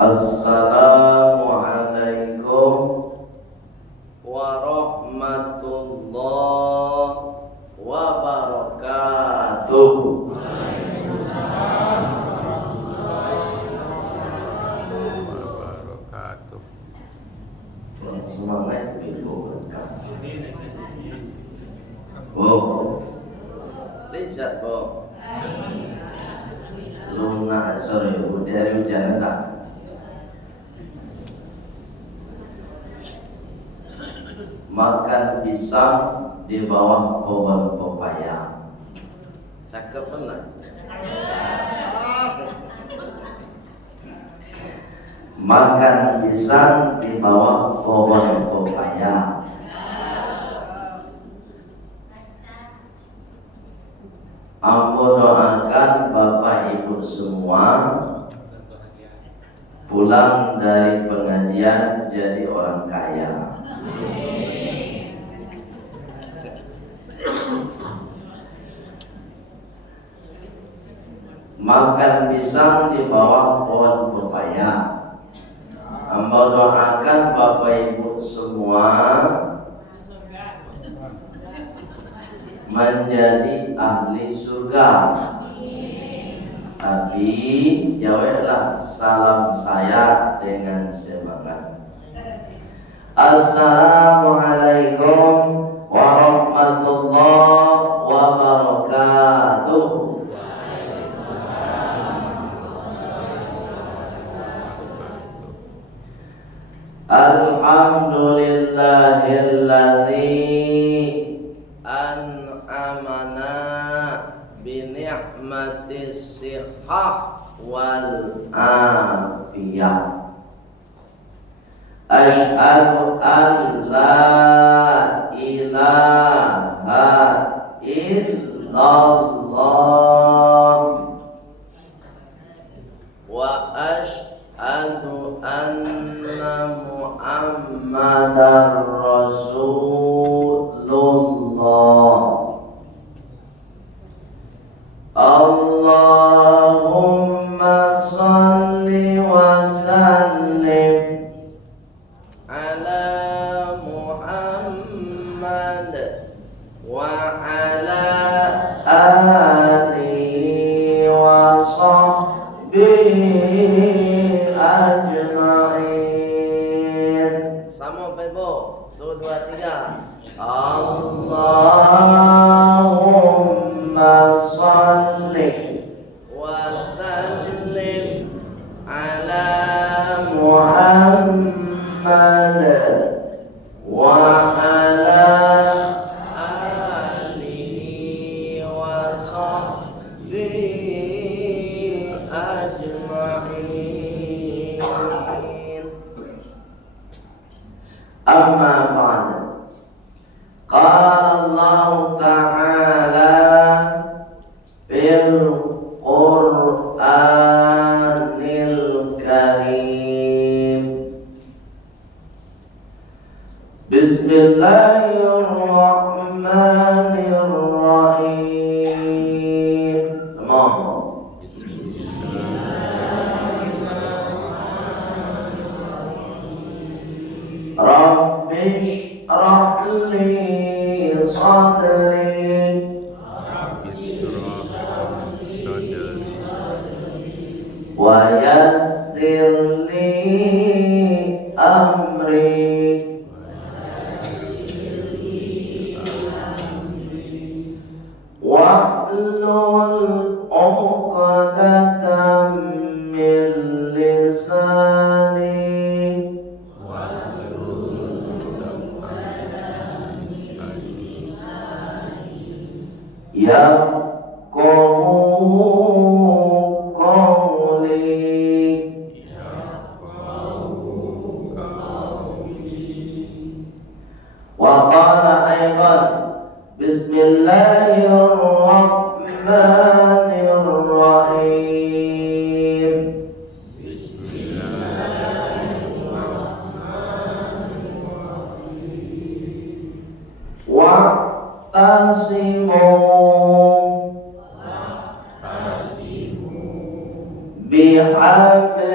Assalamualaikum warahmatullahi wabarakatuh. Waalaikumsalam warahmatullahi wabarakatuh. Semangat itu berkah. Oh, lihat oh. Luna sorry, dari hujan enggak? Makan pisang di bawah pohon pepaya. Cakep benar. Makan pisang di bawah pohon pepaya. Ampun doakan Bapak Ibu semua pulang dari pengajian jadi orang kaya. Makan pisang di bawah pohon pepaya. Hamba doakan Bapak Ibu semua menjadi ahli surga. Tapi jawablah salam saya dengan semangat. Assalamualaikum warahmatullahi wabarakatuh. Alhamdulillahilladzi an'amana bi ni'matis sihhah wal afiyah. Asyhadu an la ilaha illallah wa asyhadu anna Muhammadar Rasulullah. Allahumma salli wa sallim ala Muhammad wa ala alihi wa sahbihi ajma'in. Sama Pak Ibu. 1, 2, 3. Allahumma salli wa sallim ala Muhammad wa ala alihi wa sahbihi ajma'in. Amma ba'd. Qala Allah Ta'ala fil Qur'anil Karim. Bismillahirrahmanirrahim. Semua. Rabbish rahli sadri wa yassir li amri wahlul 'uqdatam min lisani yafqahu qawli. Wa qala aydan bismillahirrahmanirrahim. Wa'tasimu bihablillah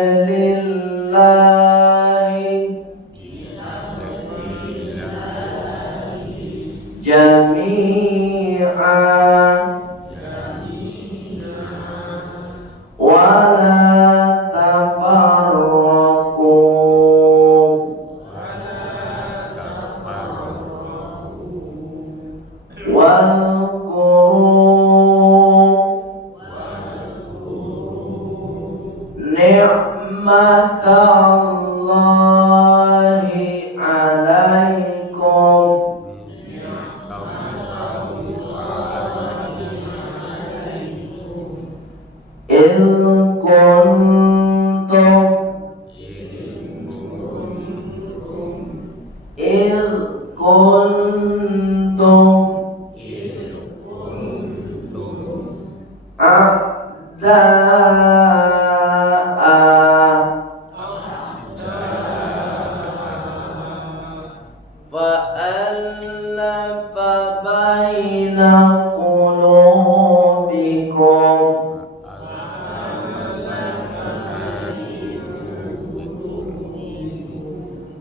jami'an wa la tafarraqu ni'matallahi alaikum in kuntum fa'alafa baina qulubikum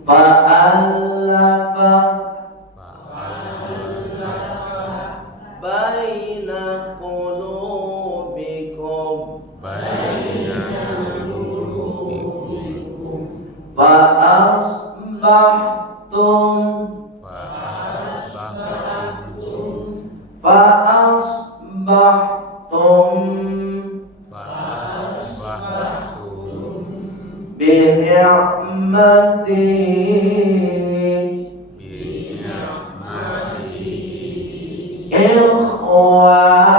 fa'alafa baina qulubikum fa'asbahtum bi'ni'mati ikhwana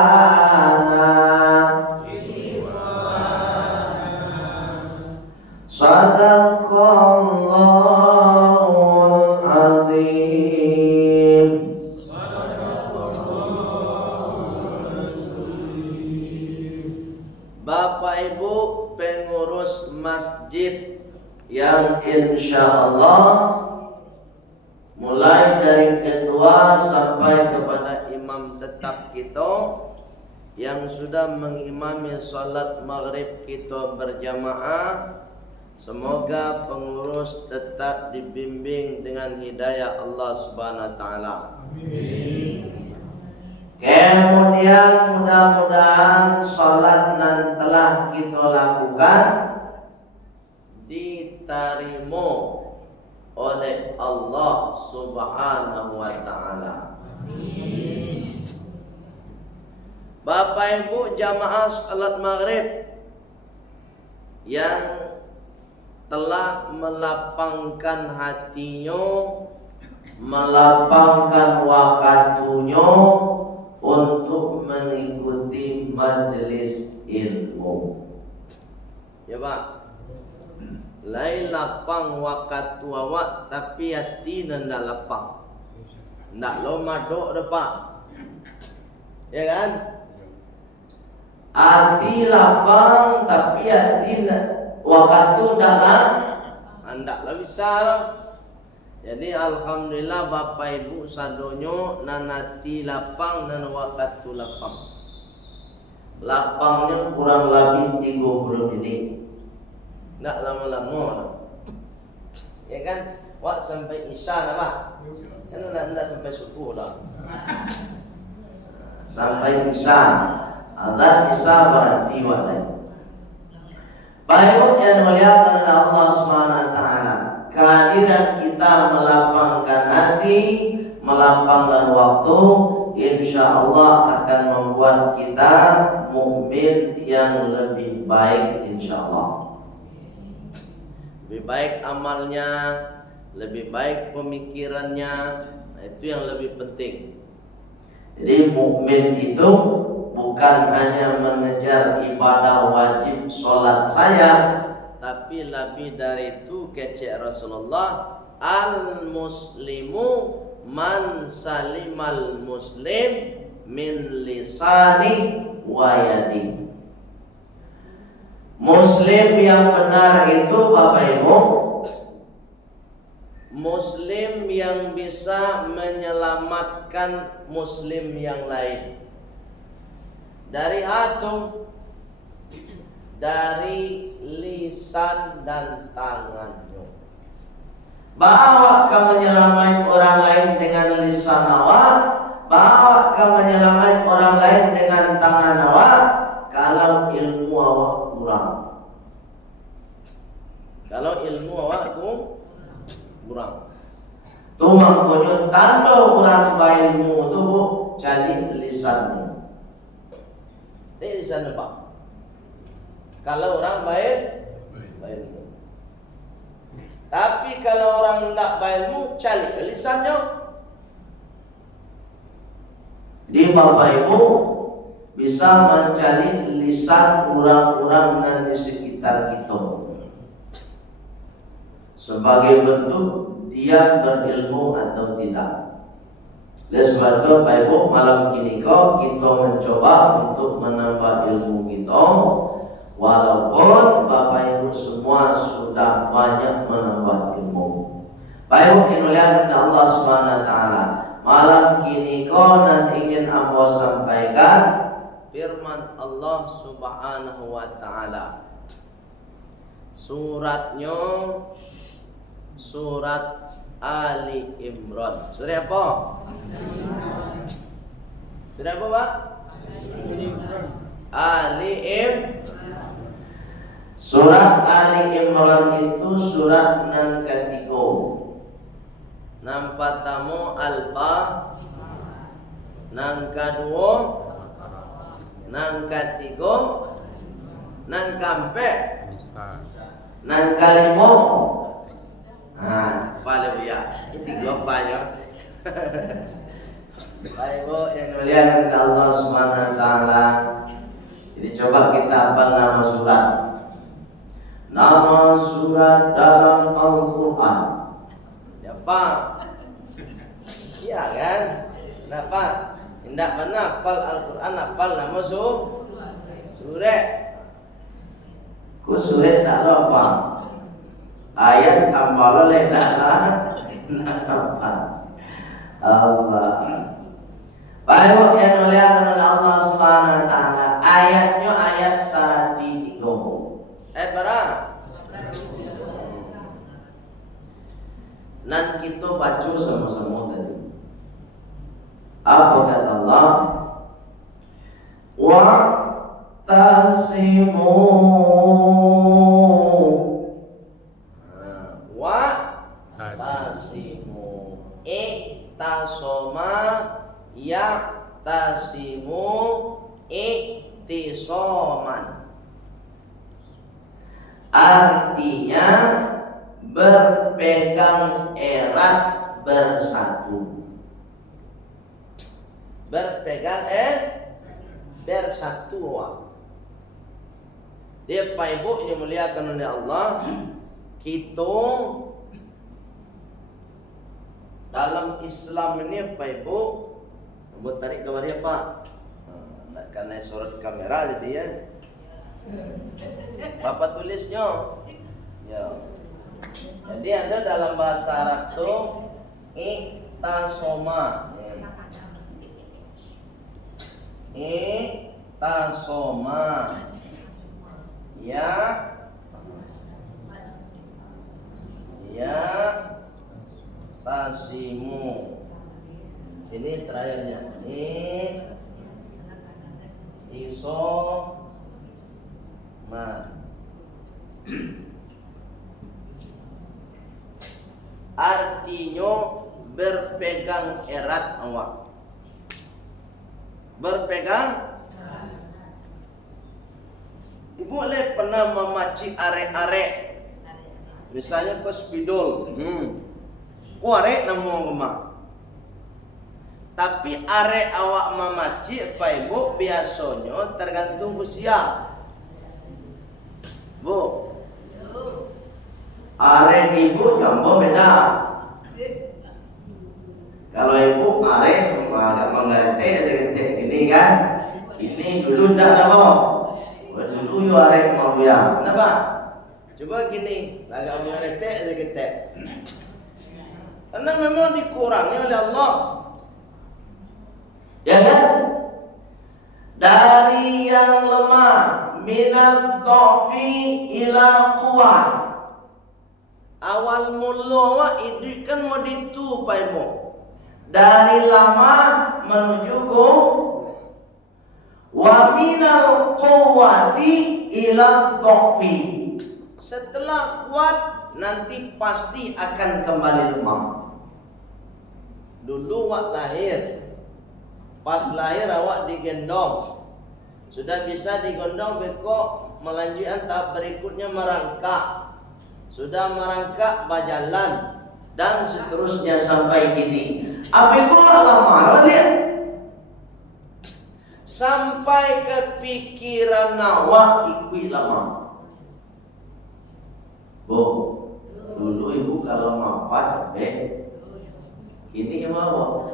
sadaqallahul azim. Bapak Ibu pengurus masjid yang insya Allah mulai dari ketua sampai kepada imam tetap kita yang sudah mengimami salat maghrib kita berjamaah, semoga pengurus tetap dibimbing dengan hidayah Allah Subhanahu wa taala. Amin. Kemudian mudah-mudahan salat yang telah kita lakukan diterima oleh Allah Subhanahu wa taala. Amin. Bapak Ibu jamaah salat maghrib yang telah melapangkan hatinya, melapangkan waktunya untuk mengikuti majelis ilmu. Ya Pak, lain lapang waktu awak tapi hati ndak lapang. Ndak lo madok dah Pak. Ya kan? Hati lapang tapi hati waktu dalam ndaklah bisa. Jadi alhamdulillah Bapak Ibu sadonyo nanati lapang dan waktu lapang. Lapangnya kurang lebih 30 menit. Ndak lama-lama. Ya kan? Wak sampai isya dah Pak. Kan ndak sampai subuh dah. Sampai isya. Adzan isya berarti walai. Baik yang muliakan oleh Allah Subhanahu wa taala, kehadiran kita melapangkan hati, melapangkan waktu, insya Allah akan membuat kita mukmin yang lebih baik insya Allah. Lebih baik amalnya, lebih baik pemikirannya, itu yang lebih penting. Jadi mukmin itu bukan hanya mengejar ibadah wajib sholat saya, tapi lebih dari itu kecek Rasulullah, al-muslimu man salimal muslim min lisani wa yadi. Muslim yang benar itu Bapak Ibu, muslim yang bisa menyelamatkan muslim yang lain dari atom, dari lisan dan tangannya. Bahwa kau menyelamatkan orang lain dengan lisan awak, bahwa kau menyelamatkan orang lain dengan tangan awak, kalau ilmu awak kurang. Kalau ilmu awak kurang. Tu maknanya tanda orang berilmu tu jadi lisanmu. Ini lisan apa? Kalau orang berilmu. Tapi kalau orang tidak berilmu, cari lisannya. Di Bapak Ibu bisa mencari lisan orang-orang yang di sekitar kita sebagai bentuk dia berilmu atau tidak. Oleh sebab itu Bapak Ibu malam ini kita mencoba untuk menambah ilmu kita. Walaupun Bapak Ibu semua sudah banyak menambah ilmu. Bapak Ibu dimuliakan Allah Subhanahu wa taala. Malam kini dan ingin aku sampaikan firman Allah Subhanahu wa taala. Suratnya surat Ali Imran. Surat apa? Surat apa, Pak? Ali Imran. Surat Ali Imran itu surat yang ketiga. Yang pertama Al-Fatihah, yang kedua, yang ketiga, yang keempat, yang kelima. Paling ya, tiga banyak. Baik Bu, yang dimuliakan Allah Subhanahu wa taala. Jadi coba kita hafal nama surat. Nama surat dalam Al-Quran. Siapa? Iya kan? Kenapa? Tidak mana hafal Al-Quran, hafal nama surat. Ku surat tak apa? Ayat tambah oleh nak apa? Allah. Baik yang dimuliakan oleh Allah Subhanahu wa taala. Ayatnya ayat 103. Ayat berapa? Nan kita baca sama-sama tadi. Apa kata Allah? Wa tasimu tasoma ya tasimu iktisoman. Artinya berpegang erat bersatu. Berpegang bersatu. Dia Pak Ibu yang muliakan oleh Allah, kita dalam Islam ini Pak Ibu, buat tarik gambarnya Pak. Karena sorot kamera jadi ya. Bapak tulisnya. Ya. Jadi ada dalam bahasa Arab tuh iktasoma. Iktasoma. Ya. Ya. Tasimu. Ini terakhirnya. Isoma. Artinya berpegang erat awak. Berpegang. Ibu boleh pernah memaci arek-arek. Misalnya ke spidol. Arek namo gemak. Tapi arek awak memaci Pak Ibu biasanya tergantung usia. Bu. Arek ibu gambar beda. Kalau ibu arek agak mengerti seketik ini kan. Ini dulu ndak apa. Dulu yo arek mau ya. Kenapa? Coba gini, agak mengerti seketik. Karena memang dikurangi oleh Allah. Ya kan? Dari yang lemah minat dhafi ila quwah. Awal mula wa hidup kan mau ditupai mo. Dari lama menuju ku wa minal quwwati ila dhafi. Setelah kuat nanti pasti akan kembali lemah. Dulu awak lahir, pas lahir awak digendong, sudah bisa digendong bekok melanjutkan tahap berikutnya merangkak, sudah merangkak berjalan dan seterusnya sampai gini. Apa itu lama dia? Sampai kepikiran awak ikut lama. Bu, dulu ibu kalau apa capek, ini mau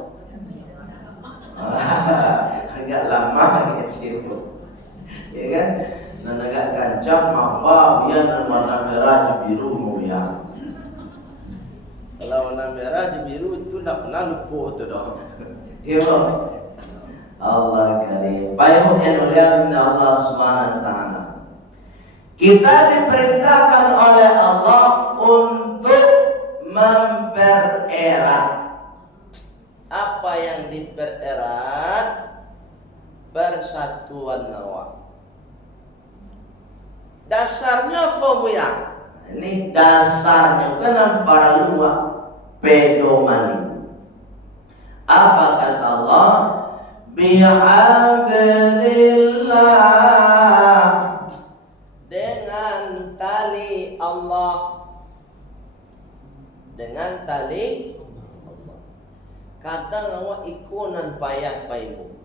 agak lama kecil, ya kan? Dan agak kancam apa biar dan warna merah biru mau ya. Kalau warna merah biru itu tak pernah lupa tu dah. Ya Allah karim. Baik yang mulia Allah Subhanahu Wa Taala. Kita diperintahkan oleh Allah untuk mempererat. Apa yang dipererat? Persatuan nawa. Dasarnya apa bu ya? Ini dasarnya kan para luar pedomani. Apa kata Allah? Bihablillah, dengan tali Allah, dengan tali Allah. Kadang awak ikunan payah paymu.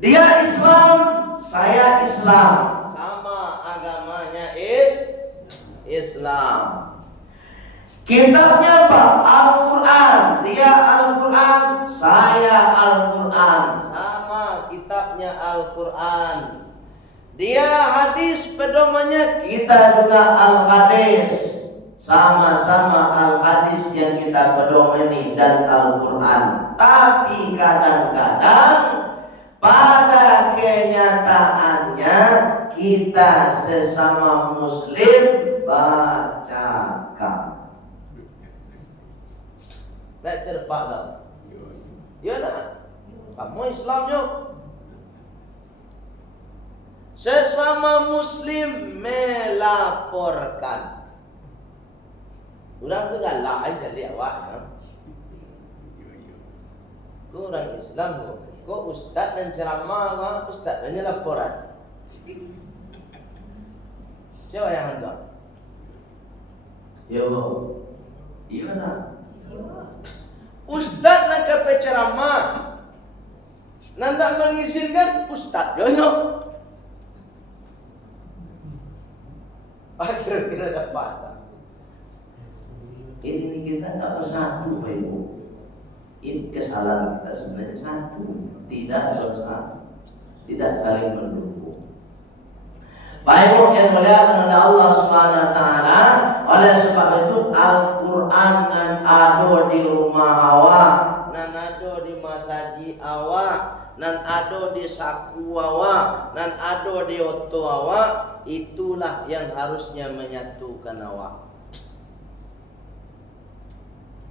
Dia Islam, saya Islam, sama agamanya Islam. Kitabnya apa? Al-Quran. Dia Al-Quran, saya Al-Quran, sama kitabnya Al-Quran. Dia hadis pedomannya, kita juga Al-Hadis, sama-sama Al-Hadis yang kita pedomani dan Al-Quran. Tapi kadang-kadang pada kenyataannya kita sesama Muslim bacakan. Naik terpak dah. Ya nak. Kamu Islam je. Sesama Muslim melaporkan. Orang tu galak aja dia awak. Kau orang Islam tu. Kau ustaz dan ceramah, ustaz dan laporan. Siapa yang hantar? Ya Allah. Iya nak. Ustaz nak ke ceramah, nanda mengizinkan ustaz. Yo. Kira-kira dapat. Ini kita tak bersatu, Bapak Ibu. Ini kesalahan kita sebenarnya satu, tidak bersatu, tidak saling mendukung. Bapak Ibu yang mulia oleh Allah Subhanahu Wa Taala, oleh sebab itu Al-Quran nan ada di rumah awak, nan ada di masjid awak, nan ada di saku awak, nan ada di oto awak, itulah yang harusnya menyatukan awak.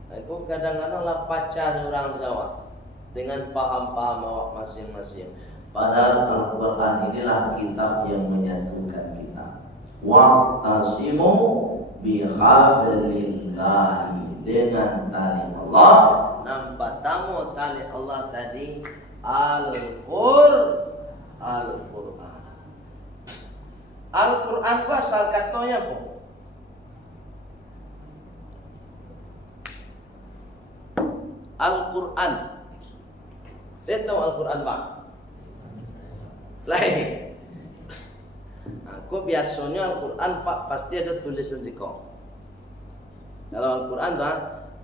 Aku kadang-kadang lah pacar orang Jawa dengan paham-paham awak masing-masing. Padahal Al-Quran inilah kitab yang menyatukan kita. Wa'tasimu bihablillahi, dengan tali Allah. Nampak tamu tali Allah tadi Al-Quran. Al-Quran itu asal katanya apa? Al-Quran. Dia tahu Al-Quran bang? Lain. Aku biasanya Al-Quran pak pasti ada tulisan zikr. Kalau Al-Quran tu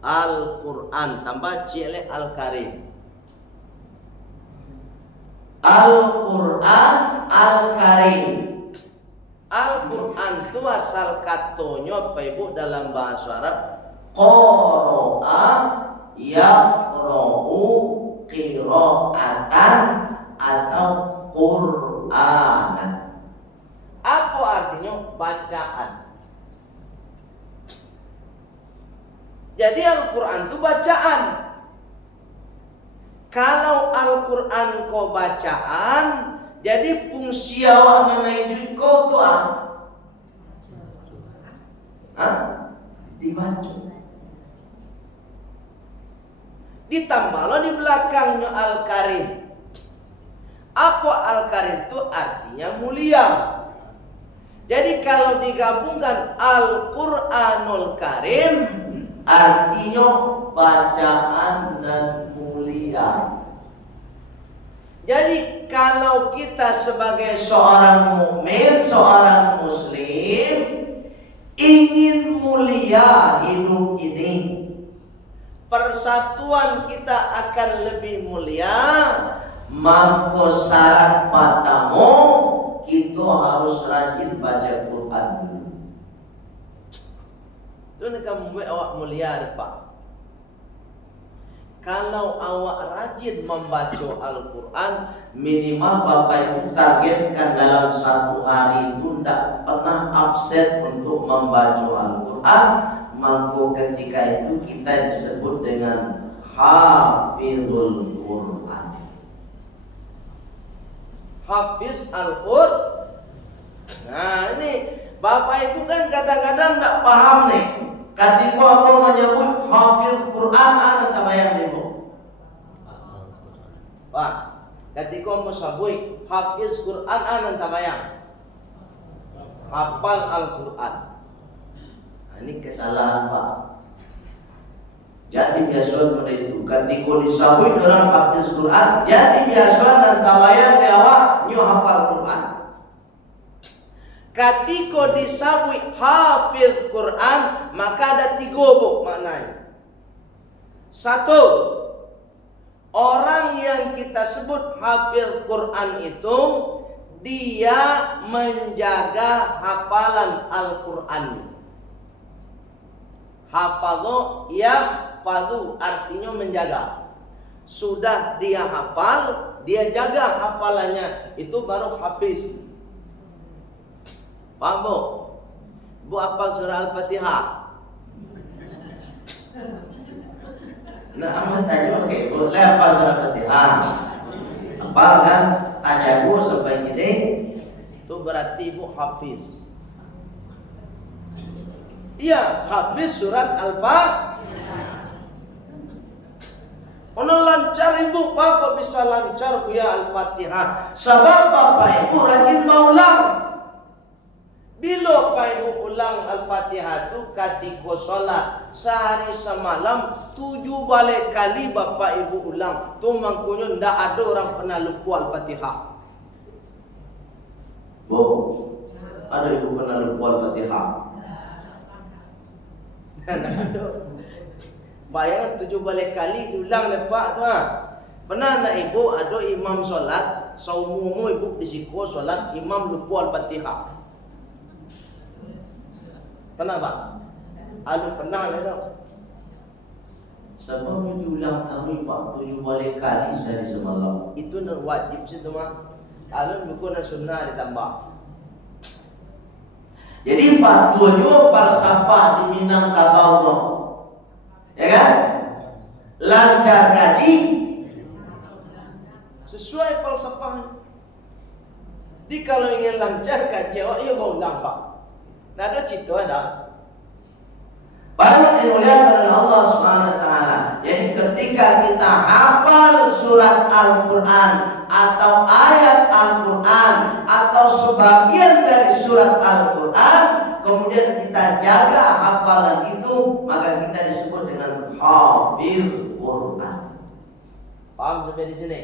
Al-Quran tambah cilik Al-Karim. Al-Quran Al-Karim. Al-Quran tu asal katanya apa ibu dalam bahasa Arab? Qara'a yaqra'u qira'atan atau Qur'an. Qur'anan. Apa artinya bacaan? Jadi Al-Quran itu bacaan. Kalau Al-Quran kau bacaan, jadi fungsi awak nanai duit kau tu dibaca. Ditambahlah di belakangnya Al-Karim. Apa Al-Karim itu artinya mulia. Jadi kalau digabungkan Al-Quranul Karim, artinya bacaan dan mulia. Jadi kalau kita sebagai seorang mukmin, seorang muslim, ingin mulia hidup ini, persatuan kita akan lebih mulia, maka syarat pertama kita harus rajin baca Quran. Itu nak membuat awak mulia depan. Kalau awak rajin membaca Al-Quran, minimal Bapak Ibu targetkan dalam satu hari itu tidak pernah absen untuk membaca Al-Quran, maka ketika itu kita disebut dengan Hafizul Quran. Hafiz Al-Quran. Nah ini Bapak Ibu kan kadang-kadang tidak paham nih. Ketika apa menyebut Hafiz Quran, ada tabayang demo. Pak, ketika apa sebut Hafiz Quran, ada tabayang. Hafal Al-Quran. Nah, ini kesalahan Pak. Jadi biasa pada itu ketika disebut dalam Hafiz Quran, jadi biasa dan tabayang di awak nyu hafal Quran. Ketika disebut Hafiz Quran, maka ada 3 maknanya. 1, orang yang kita sebut Hafiz Quran itu dia menjaga hafalan Al-Quran. Hafadhu yahfadhu artinya menjaga. Sudah dia hafal, dia jaga hafalannya, itu baru hafiz. Paham bu? Bu hafal surah Al-Fatihah. Nah, amat tanya oke, boleh hafal surah Al-Fatihah. Hafal kan? Tanya bu sampai gini, itu berarti bu hafiz. Iya, hafiz surat Al-Fatihah. Ono lancar ibu, Bapak bisa lancar ya Al-Fatihah. Sebab Bapak Ibu rajin maulang. Bila Bapak Ibu ulang Al-Fatihah itu ketika sholat sehari semalam 7 balik kali Bapak Ibu ulang. Tu maknanya tidak ada orang pernah lupa Al-Fatihah. Bu, ada ibu pernah lupa Al-Fatihah? Bayang 7 balik kali diulang lepak tu Pernah nak ibu ada imam solat, saumumu ibu disiko solat imam lupa Al-Fatihah. Pernah Pak? Ada pernah tak? Sebab diulang tahun Pak 7 balik kali sehari semalam. Itu nak wajib situ mah. Kalau bukan sunnah ditambah. Jadi 47 falsafah di Minangkabau. Ya kan? Lancar gaji sesuai falsafahnya. Jadi kalau ingin lancar gaji, iya mau ulang Pak. Nah ada cito ada. Banyak yang dimuliakan oleh Allah Subhanahu Wa Taala. Jadi ketika kita hafal surat Al-Quran atau ayat Al-Quran atau sebagian dari surat Al-Quran, kemudian kita jaga hafalan itu, maka kita disebut dengan Hafiz Quran. Paham sampai di sini?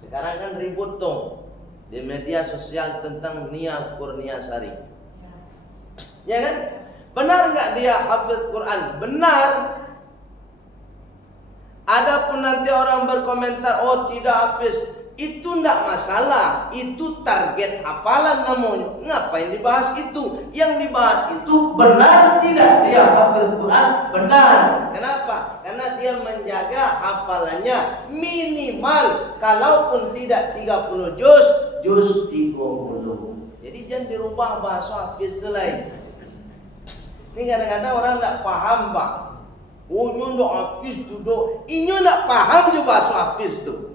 Sekarang kan ribut tuh di media sosial tentang Nia Kurniasari. Ya kan? Benar nggak dia hafiz Quran? Benar. Adapun nanti orang berkomentar, oh tidak hafiz. Itu tidak masalah, itu target hafalan namun ngapain dibahas itu? Yang dibahas itu benar tidak dia hafal Quran? Benar. Kenapa? Karena dia menjaga hafalannya minimal kalaupun tidak 30 juz 30. Jadi jangan dirubah bahasa hafiz itu lain. Ini kadang-kadang orang tidak paham, Pak. Oh, nyo ndak hafiz duduk. Inyo ndak paham juga bahasa hafiz itu.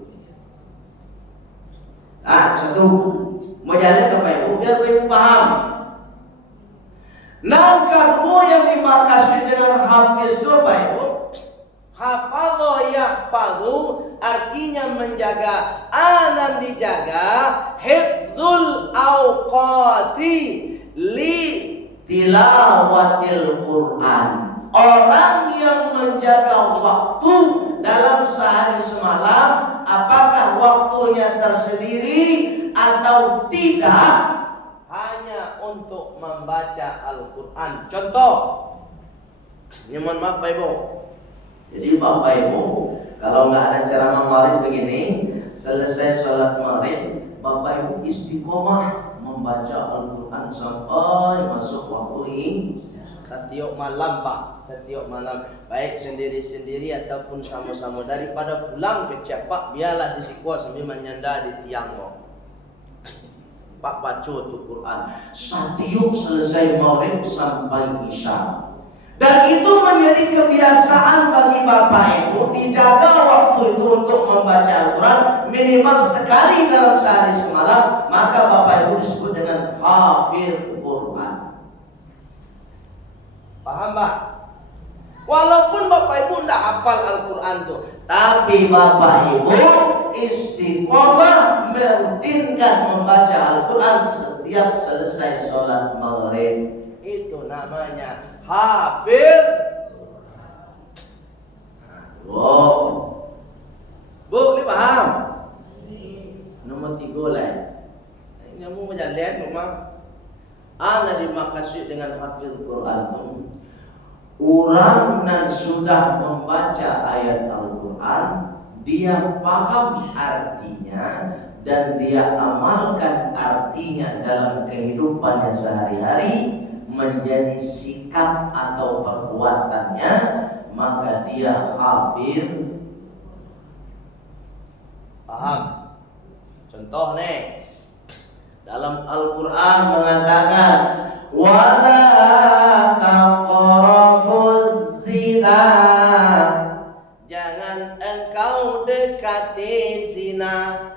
Nah, satu mau jalan ke Pak Ibu biar Pak Ibu paham. Nah, kedua yang dimaksud dengan hafiz itu Pak Ibu, hafadhu yahfadhu artinya menjaga, anan dijaga, hifdzul awqati li tilawatil Quran. Orang yang menjaga waktu dalam sehari semalam, apakah waktunya tersendiri atau tidak, hanya untuk membaca Al-Quran. Contoh, ini mohon maaf Pak Ibu. Jadi Bapak Ibu, kalau nggak ada ceramah maghrib begini, selesai sholat maghrib, Bapak Ibu istiqomah membaca Al-Quran sampai masuk waktu ini. Setiap malam Pak, setiap malam, baik sendiri-sendiri ataupun sama-sama. Daripada pulang ke Cepak, biarlah di Siko sambil menyandar di tiang kok. Pak baca tuh Quran setiap selesai maghrib sampai isya. Dan itu menjadi kebiasaan bagi Bapak Ibu, dijaga waktu itu untuk membaca Al-Quran minimal sekali dalam sehari semalam, maka Bapak Ibu disebut dengan hafidh Quran. Paham Pak? Walaupun Bapak Ibu tidak hafal Al-Quran tuh, tapi Bapak Ibu istiqomah merutinkan membaca Al-Quran setiap selesai sholat maghrib. Itu namanya hafidh. Oh, Bu, ini paham? Nomor 3 lah. Ini kamu menjalan rumah. Ana dimaksud dengan hafidh Quran itu orang yang sudah membaca ayat Al-Quran, dia paham artinya dan dia amalkan artinya dalam kehidupannya sehari-hari, menjadi sikap atau perbuatannya, maka dia hafidh. Paham? Contoh nih, dalam Al-Quran mengatakan wala taqrabuz zina, jangan engkau dekati zina.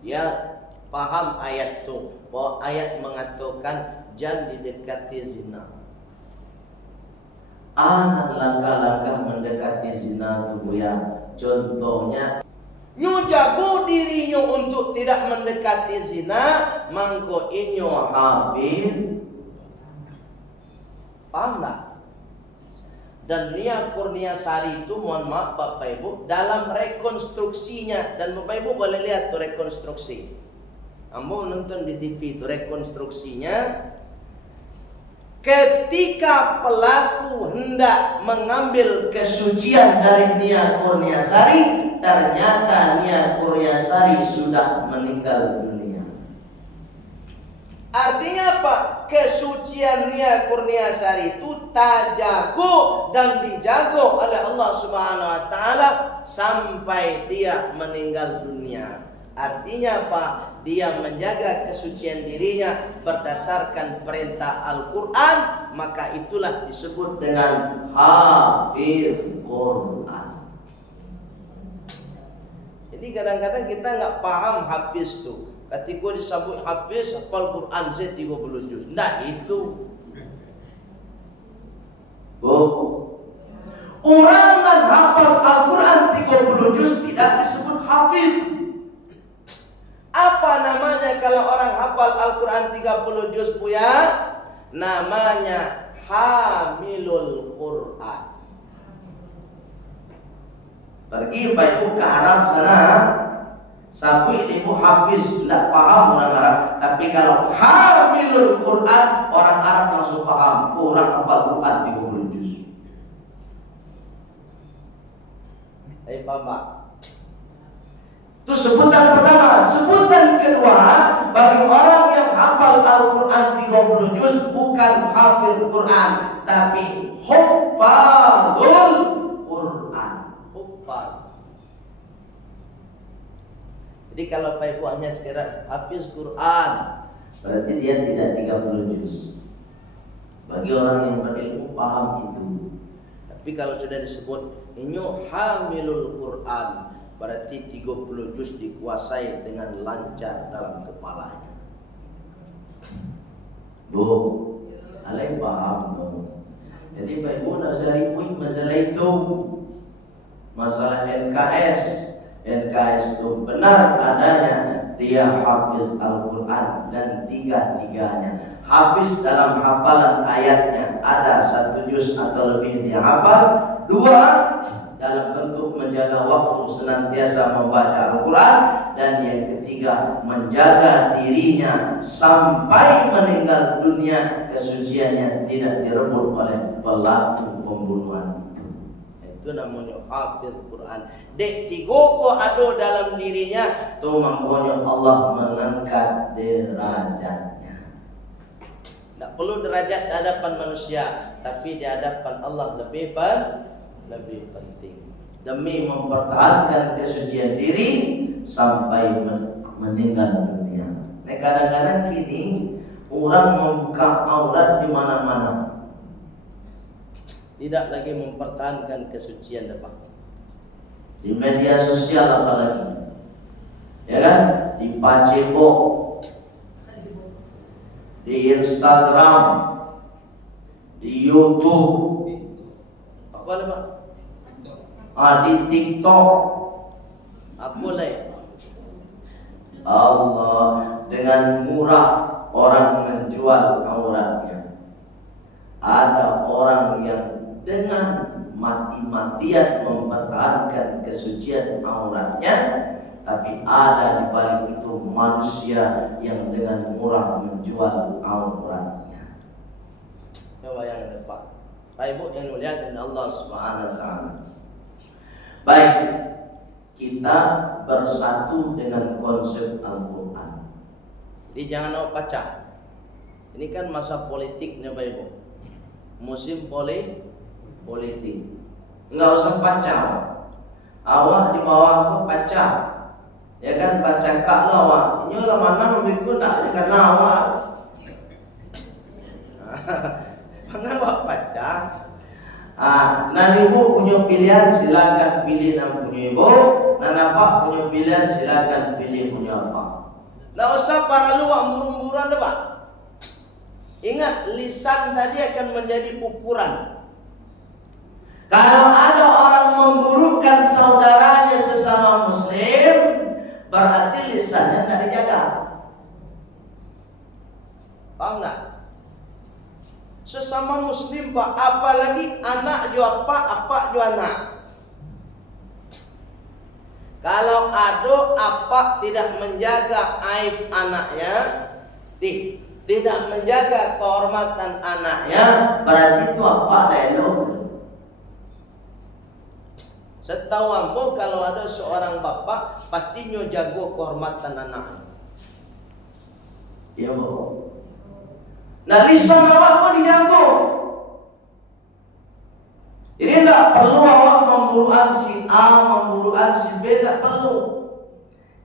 Ya, paham ayat itu, bahwa ayat mengatakan jangan didekati zina. Anak langkah-langkah mendekati zina itu ya. Contohnya, nyu jago dirinya untuk tidak mendekati zina, mangko inyo hafiz. Paham tak? Dan Nia Kurniasari itu, mohon maaf Bapak Ibu, dalam rekonstruksinya, dan Bapak Ibu boleh lihat tuh rekonstruksi. Kamu nonton di TV itu rekonstruksinya. Ketika pelaku hendak mengambil kesucian dari Nia Kurniasari, ternyata Nia Kurniasari sudah meninggal dunia. Artinya apa? Kesucian Nia Kurniasari itu tajago dan dijago oleh Allah Subhanahu wa taala sampai dia meninggal dunia. Artinya apa? Dia menjaga kesucian dirinya berdasarkan perintah Al-Quran, maka itulah disebut dengan hafidh Quran. Jadi kadang-kadang kita nggak paham hafiz tuh. Ketika disebut hafiz, hafal Quran saya 30 juz. Nah itu. Orang yang hafal Al-Quran 30 juz tidak disebut hafiz. Apa namanya kalau orang hafal Al-Quran 30 juz ya? Namanya hamilul Quran. Pergi Pak Ibu ke Arab sana, sampai Ibu hafiz tidak paham orang Arab. Tapi kalau hamilul Quran, orang Arab langsung paham. Orang hafal Quran 30 juz. Paham Pak? Itu sebutan pertama. Sebutan kedua, bagi orang yang hafal Al-Quran 30 juz, bukan hafil Quran, tapi hufadzul Quran. Hufaz. Jadi kalau Pak Ibu hanya sekedar hafiz Quran, berarti dia tidak 30 juz. Bagi orang yang berilmu paham itu. Tapi kalau sudah disebut inyo hamilul Quran, berarti 30 juz dikuasai dengan lancar dalam kepalanya. Bu, alai paham tu. Jadi Pak Ibu nak usah ribut masalah itu. Masalah NKS. NKS itu benar adanya dia hafiz Al-Quran dan tiga-tiganya. Hafiz dalam hafalan ayatnya ada 1 juz atau lebih dia hafal. 2 dalam bentuk menjaga waktu senantiasa membaca Al-Quran. Dan yang ketiga, menjaga dirinya sampai meninggal dunia, kesuciannya tidak direbut oleh pelaku pembunuhan. Itu namanya hafiz Quran. Dek tigo ko ado dalam dirinya, tu maknanya Allah mengangkat derajatnya. Tak perlu derajat di hadapan manusia, tapi di hadapan Allah lebih penting. Demi mempertahankan kesucian diri sampai meninggal dunia. Nah, kadang-kadang kini orang membuka aurat di mana-mana, tidak lagi mempertahankan kesucian depan. Di media sosial apalagi, ya kan? Di Facebook, di Instagram, di YouTube, apa lagi? Di TikTok, apa lagi? Allah, dengan murah orang menjual auratnya. Ada orang yang dengan mati-matian mempertahankan kesucian auratnya, tapi ada di balik itu manusia yang dengan murah menjual auratnya. Coba yang depan, Pak Ibu yang melihat Allah Subhanahu wa taala. Baik, kita bersatu dengan konsep Al-Quran. Jadi jangan mau pecah. Ini kan masa politiknya Pak Ibu, musim politik. Enggak usah pacah. Awak di bawah aku pacah. Ya kan, pacah kak lawa. Ini lah mana memikul nak dengan awak. Mana awak pacah? Nan ibu punya pilihan silakan pilih nan punya ibu. Nan apa punya pilihan silakan pilih punya apa. Nggak usah para luak murung-muruan depan. Ingat, lisan tadi akan menjadi ukuran. Kalau ada orang memburukkan saudaranya sesama muslim, berarti lisannya tidak dijaga. Paham tak? Sesama muslim Pak, apalagi anak jo apa jo anak. Kalau ada apa tidak menjaga aib anaknya, tidak menjaga kehormatan anaknya, berarti itu apa elok. Setahu ambo kalau ada seorang bapak pastinya jago kehormatan anaknya. Ya Bu. Nah, lisan awak pun dijago. Ini tidak perlu awak memburuan si A, memburuan si B, tidak perlu.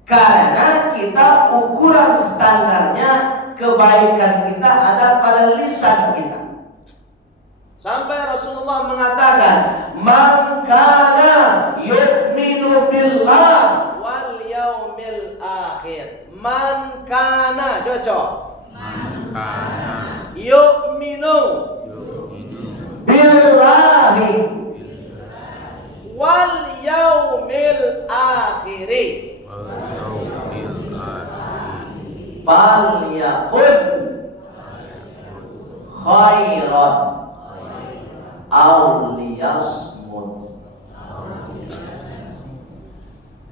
Karena kita ukuran standarnya kebaikan kita ada pada lisan kita. Sampai Rasulullah mengatakan, "Man kana yu'minu billah wal yaumil akhir." Man kana, cocok. Man kana yu'minu billahi wal yaumil akhiri falyaqul khairan aw liyasmut.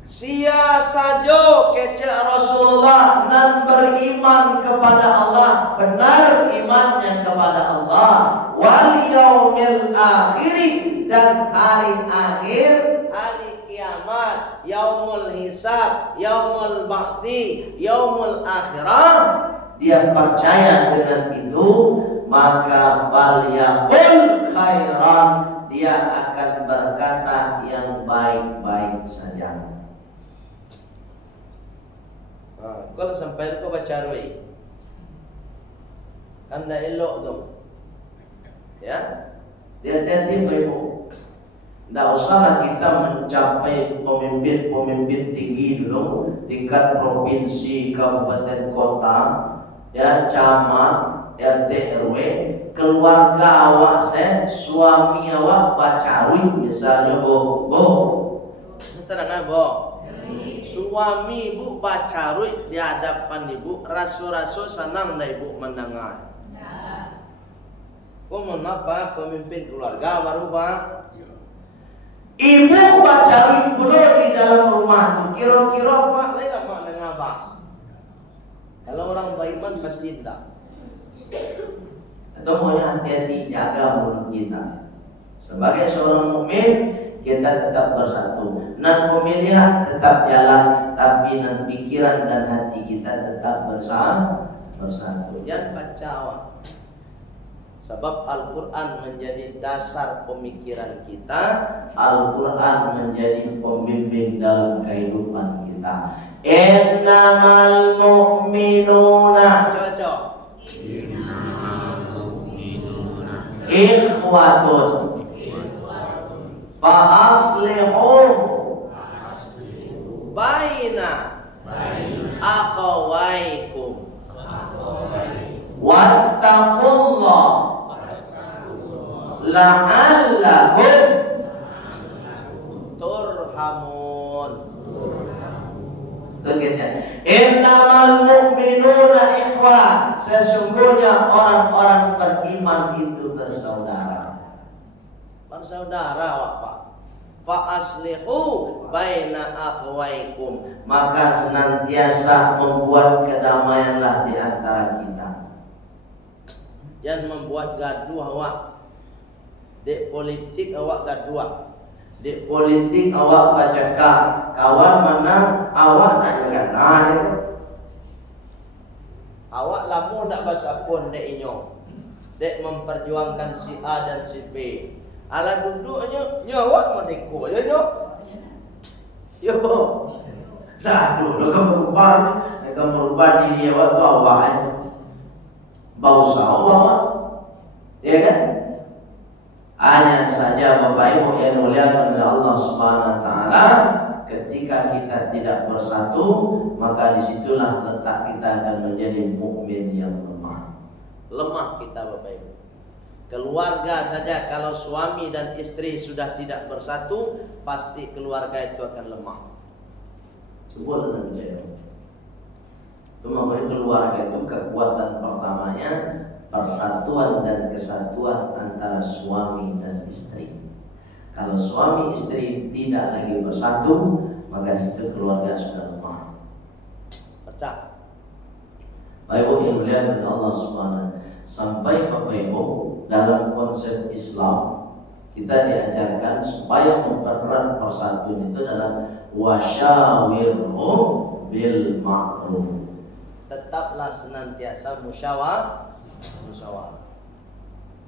Sia saja kece Rasulullah nan beriman kepada Allah, benar imannya kepada Allah, wal yaumil akhir, dan hari akhir, hari kiamat, yaumul hisab, yaumul ba'thi, yaumul akhirah, dia percaya dengan itu, maka falyaqul khairan, dia akan berkata yang baik-baik saja. Kalau sampai kau baca roi, kan dah elok tu, ya. Dia hati ibu. Tidak usahlah kita mencapai pemimpin-pemimpin tinggi dulu, tingkat provinsi, kabupaten, kota, ya, camat, RT, RW, keluarga awak suami awak pacawi misalnya, bo, tenang bo. Suami ibu pacarui di hadapan ibu, rasu-rasu senang dah ibu mendengar. Kau mohon maaf Pak, pemimpin keluarga baru Pak. Ibu pacarui pula di dalam rumah tu, kira-kira Pak lain lama dengar Pak. Kalau orang beriman pasti tidak. Atau mohon hati-hati jaga mulut kita. Sebagai seorang mukmin, kita tetap bersatu. Nan pemilihan tetap jalan, tapi nan pikiran dan hati kita tetap bersatu. Jangan baca awak. Sebab Al-Quran menjadi dasar pemikiran kita, Al-Quran menjadi pembimbing dalam kehidupan kita. Innamal mu'minuna, coba. Ikhwatun fa aslihu baina akhawaikum wattaqullah la'allakum turhamun. Innamal mu'minuna ikhwah, sesungguhnya orang-orang beriman itu bersaudara. Bersaudara Pak. Fa aslihu baina akhwaikum, maka senantiasa membuat kedamaianlah di antara kita. Jangan membuat gaduh awak. Di politik awak gaduh. Di politik awak pacakak, kawan menang, awak nak jaga nanya. Awak lamu nak basapun dek inyo, dek memperjuangkan si A dan si B. Ala duduknya, awak merdeka, yo. Yo, dah dulu kamu merubah diri awak tu awak, bau awak, ya kan? Hanya saja Bapak Ibu yang muliakan oleh Allah Subhanahu Wa Taala, ketika kita tidak bersatu, maka disitulah letak kita akan menjadi mukmin yang lemah. Lemah kita Bapak Ibu. Keluarga saja kalau suami dan istri sudah tidak bersatu, pasti keluarga itu akan lemah. Coba anda percaya. Itu makanya keluarga itu kekuatan pertamanya persatuan dan kesatuan antara suami dan istri. Kalau suami istri tidak lagi bersatu, maka situ keluarga sudah lemah, pecah. Bapak Ibu yang mulia oleh Allah Subhanahu. Sampai Bapak Ibu dalam konsep Islam kita diajarkan supaya mempererat persatuan itu dalam wasyawirhum bil ma'ruf. Tetaplah senantiasa musyawarah.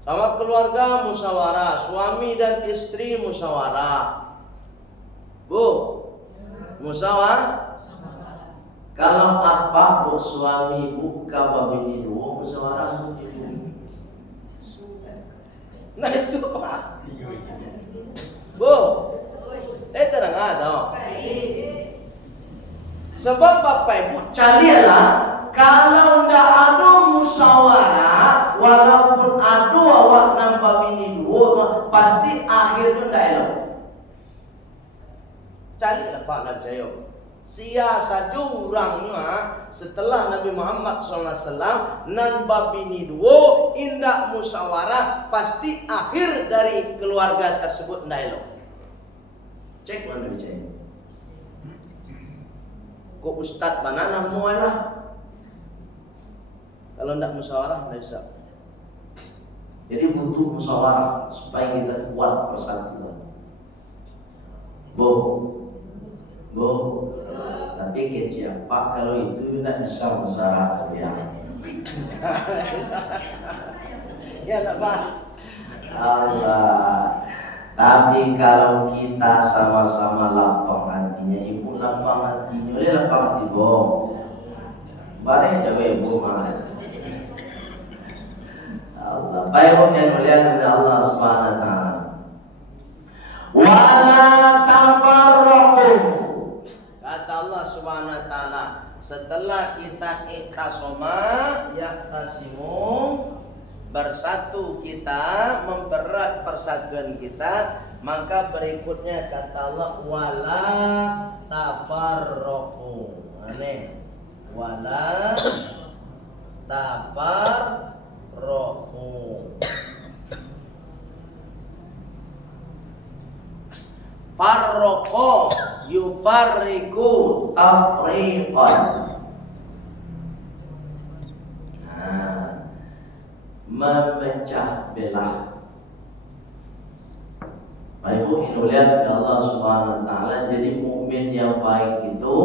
Sama keluarga musyawarah, suami dan istri musyawarah. Bu, musyawarah. Kalau apa bu suami buka babini dua musyawarah. Nah itu Pak. Bu, terang ada. Sebab Bapak Ibu carilah, kalau ndak ada musyawarah, walaupun ada awak nambah bini dua, pasti akhir tu ndak elok. Carilah Pak Najayo. Sia saja orangnya setelah Nabi Muhammad SAW nambah bini dua, indak musyawarah, pasti akhir dari keluarga tersebut ndak elok. Cek mana bicara. Kok ustaz mana namu lah? Kalau tidak musyawarah tidak bisa. Jadi butuh musyawarah supaya kita kuat persatuan. Bu, Bu, tapi kecil Pak kalau itu tidak bisa musyawarah ya. Ya enggak Pak? Allah. Tapi kalau kita sama-sama lapang hatinya, ibu lapang hatinya, dia lapang hati bohong. Barang jaga ibu mah. Allah. Baik yang mulia kepada Allah Subhanahu wa taala. Wala tafarraqu. Kata Allah Subhanahu wa taala, setelah kita ikhlasoma yaktasimu, bersatu kita, mempererat persatuan kita, maka berikutnya kata Allah wala tafarraqu. Aneh. Wala tafarraqu. Farraqa yufarriqu tafriqan. Memecah belah. Baik Ibu, ini lihat ya Allah Subhanahu wa taala, jadi mukmin yang baik itu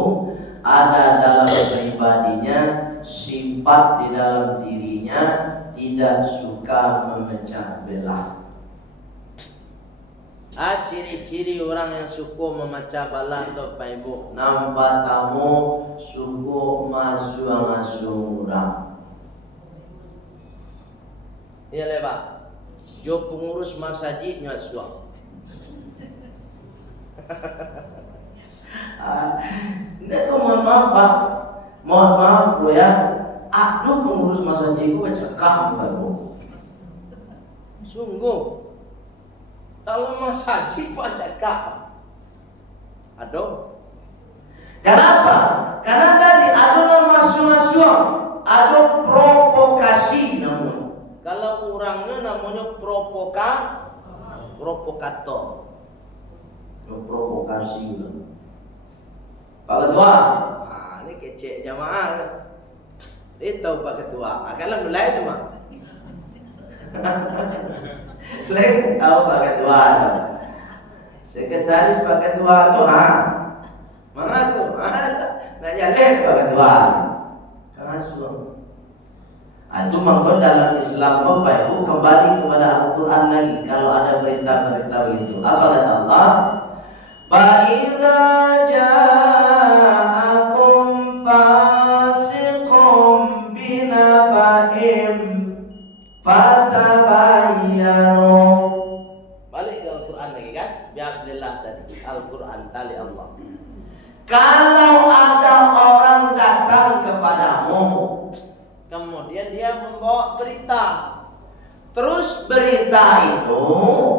ada dalam pribadinya, sifat di dalam dirinya tidak suka memecah belah. Ciri-ciri orang yang suka memecah belah itu Pak Ibu, nampak tamu suku masuk orang. Iya lepak. Jo pengurus masjid nyasua. Ini kok mohon maaf Pak. Mohon maaf Bu ya. Aduh pengurus masjid gue cekam Pak Bu. Sungguh. Kalau masjid Pak cekam. Aduh. Kenapa? Karena tadi ada masuk-masuk, ada provokasi namanya. Kalau orangnya namanya provokator. Provokasi gitu. Pak Ketua, ini kecek jamaah. Itu Pak Ketua. Kalau mulai itu mah. Lagi tahu Pak Ketua. Sekretaris Pak Ketua tuh mana tuh? Nanya lihat Pak Ketua. Langsung. Itu maka dalam Islam Bapak Ibu kembali kepada Al-Quran lagi. Kalau ada berita-berita begitu, apa kata Allah? Fa'idza ja'akum fasiqum binaba'im fatabayyanu. Balik ke Al-Quran lagi kan? Bi'abdillah tadi. Al-Quran tali Allah. Kalau ada orang datang kepadamu, kemudian dia membawa berita. Terus berita itu,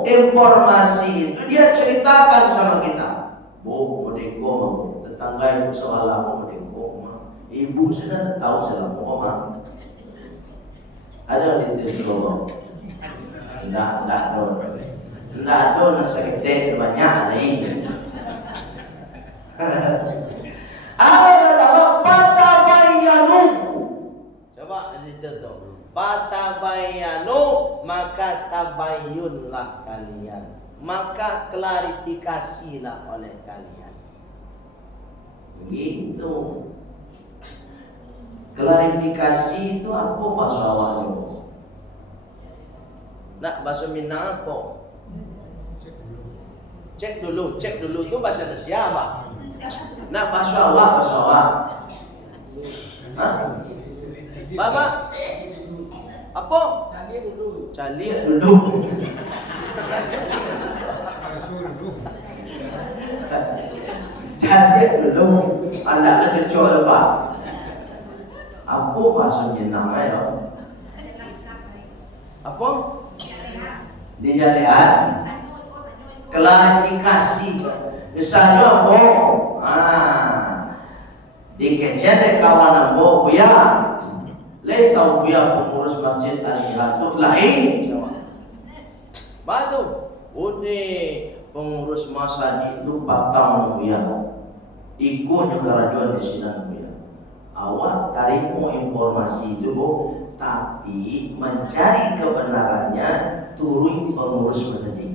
informasi itu dia ceritakan sama kita. Bu, modeko mah, tetangga ibu soal aku modeko mah. Ibu sudah tahu saya mau mah. Ada di situ loh. Enggak ada. Enggak ada yang sakit banyak nih. Apa kata Allah? Fatabayyanu. Coba di situ tuh. Fatabayyanu, maka tabayyunlah kalian. Maka klarifikasilah oleh kalian. Begitu. Klarifikasi itu apa bahasa awalnya? Nak bahasa Minang apa? Cek dulu itu bahasa Indonesia apa? Nak bahasa awak. Hah? Bapak? Apa? Cari dulu. Cari dulu. Anda ada cocok Pak? Apa bahasa Minang ya? Apa? Dijalian. Klarifikasi. Misalnya apa? Dikecere kawan ambo buya. Le tahu buya pengurus masjid Al-Ihatut lain. Batu. Pengurus masjid itu patang buya. Ikutnya kerajuan di sini buya. Awak tarimu informasi itu Bu, tapi mencari kebenarannya turun pengurus masjid.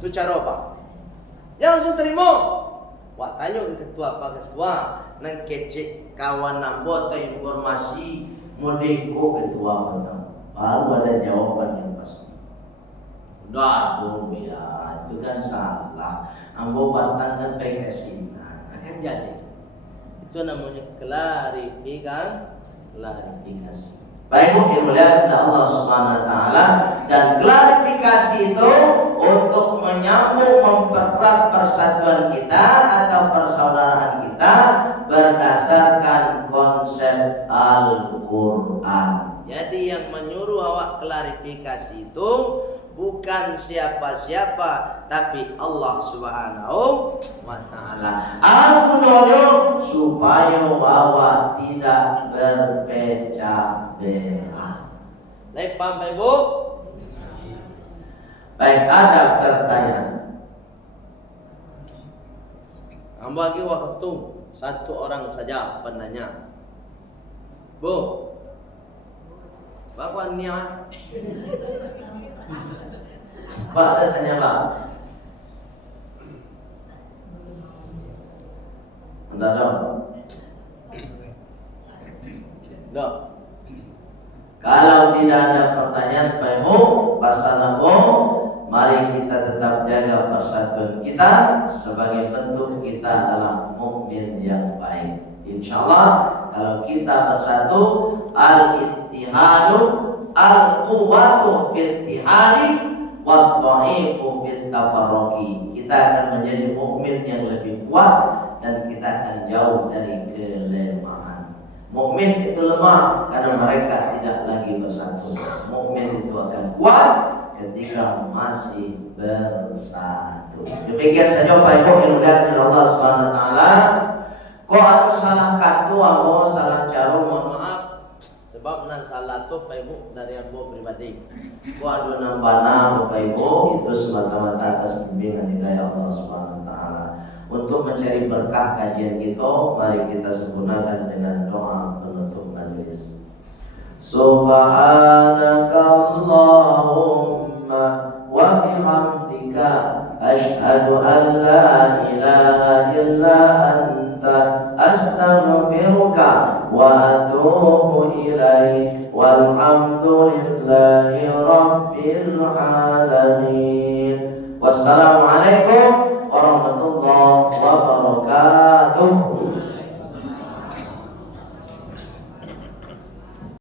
Itu cara apa? Jangan langsung terima. Wak tanya ke ketua apa ketua, nang kecek kawan nambo atau informasi modeko ketua pertama. Baru ada jawaban yang pasti. Udah dong ya, itu kan salah. Ambo batangkan baik kasihan, akan jadi. Itu namanya klarifikasi. Baik yang mulia Allah Subhanahu wa taala, dan klarifikasi itu untuk menyambung mempererat persatuan kita atau persaudaraan kita berdasarkan konsep Al-Qur'an. Jadi yang menyuruh awak klarifikasi itu bukan siapa-siapa, tapi Allah Subhanahu wa taala. Aku dono supaya awak tidak berpecah belah. Baik, paham Ibu? Baik, ada pertanyaan. Bagi waktu satu orang saja penanya. Bu, Bapak niat? Pak, ada tanya Pak. Anda dong? Dok. Kalau tidak ada pertanyaan Pak Ibu, Pasanapo, mari kita tetap jaga persatuan kita sebagai bentuk kita adalah mukmin yang baik. Insyaallah kalau kita bersatu, al-ittihadu al-quwwatu fi ittihadi wa dha'ifu fi tafarruqi. Kita akan menjadi mukmin yang lebih kuat dan kita akan jauh dari kelemahan. Mukmin itu lemah karena mereka tidak lagi bersatu. Mukmin itu akan kuat ketika masih bersatu. Demikian saja Bapak Ibu yang dimuliakan Allah Subhanahu wa taala. Kok aku salah kata, aku salah cara, mohon maaf. Sebab nan salah tu Bapak Ibu dari aku pribadi. Kok ada nambana Bapak Ibu itu semata-mata atas bimbingan hidayah Allah Subhanahu wa taala. Untuk mencari berkah kajian kita, mari kita sempurnakan dengan doa penutup majelis. Subhanakallahumma wa bihamdika asyhadu an la ilaha illa anta astaghfiruka wa atubu ilaik walhamdulillahi rabbil alamin. Wassalamualaikum